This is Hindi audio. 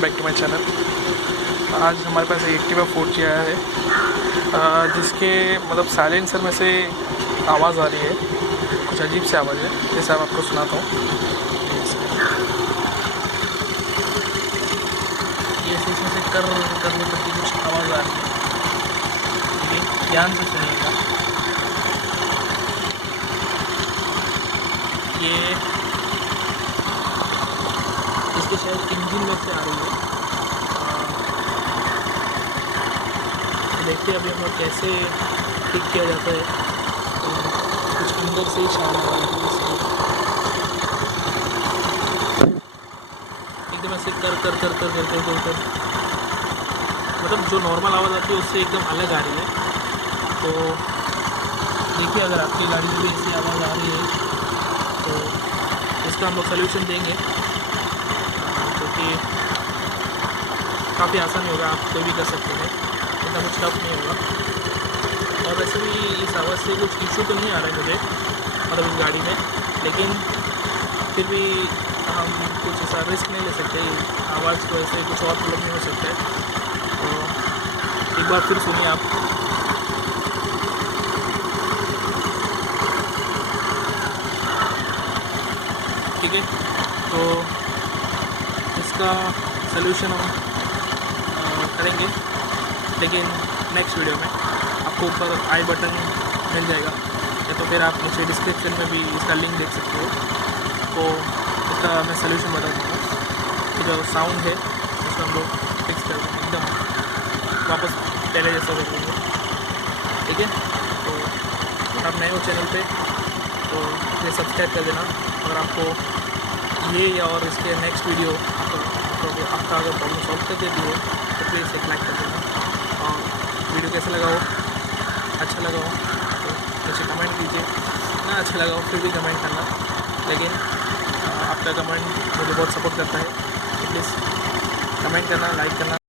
Welcome back to my channel. आज हमारे पास एक्टिवा 4G आया है, जिसके मतलब साइलेंसर में से आवाज़ आ रही है, कुछ अजीब सी आवाज़ है, जैसे आप आपको सुनाता हूँ। ये इसमें से कर करके कुछ आवाज़ आ रही है, ये ध्यान से सुनिएगा। ये इसके शायद इंजन में से आ रही है। देखते हैं अभी हम लोग कैसे ठीक किया जाता है। कुछ अंदर से ही शान आ रहा है, एकदम ऐसे कर मतलब जो नॉर्मल आवाज़ आती है उससे एकदम अलग आ रही है। तो देखिए, अगर आपकी गाड़ी में भी ऐसी आवाज़ आ रही है तो इसका हम लोग सल्यूशन देंगे, क्योंकि काफ़ी आसान होगा, आप कोई भी कर सकते हैं, इतना कुछ टफ नहीं होगा। और वैसे भी इस आवाज़ से कुछ इशू तो नहीं आ रहा है मुझे, मतलब इस गाड़ी में, लेकिन फिर भी हम कुछ ऐसा रिस्क नहीं ले सकते, आवाज़ को ऐसे कुछ और प्रॉब्लम नहीं हो सकता है। तो एक बार फिर सुनिए आप। ठीक है, तो इसका सल्यूशन हम करेंगे, लेकिन नेक्स्ट वीडियो में। आपको ऊपर आई बटन मिल जाएगा, या तो फिर आप नीचे डिस्क्रिप्शन में भी इसका लिंक देख सकते हो। तो इसका मैं सल्यूशन बता दूँगा। तो जो साउंड है उसको हम लोग फिक्स कर देंगे, एकदम वापस पहले जैसा कर देंगे। ठीक है, तो अगर आप नए हो चैनल पे तो ये सब्सक्राइब कर देना। अगर आपको ये या और इसके नेक्स्ट वीडियो आपका अगर प्रॉब्लम सॉल्व कर देती है तो प्लीज़ एक लाइक कर देना। और वीडियो कैसा लगा हो, अच्छा लगा हो तो नीचे कमेंट कीजिए, ना अच्छा लगा हो फिर भी कमेंट करना, लेकिन आपका कमेंट मुझे बहुत सपोर्ट करता है। तो प्लीज़ कमेंट करना, लाइक करना।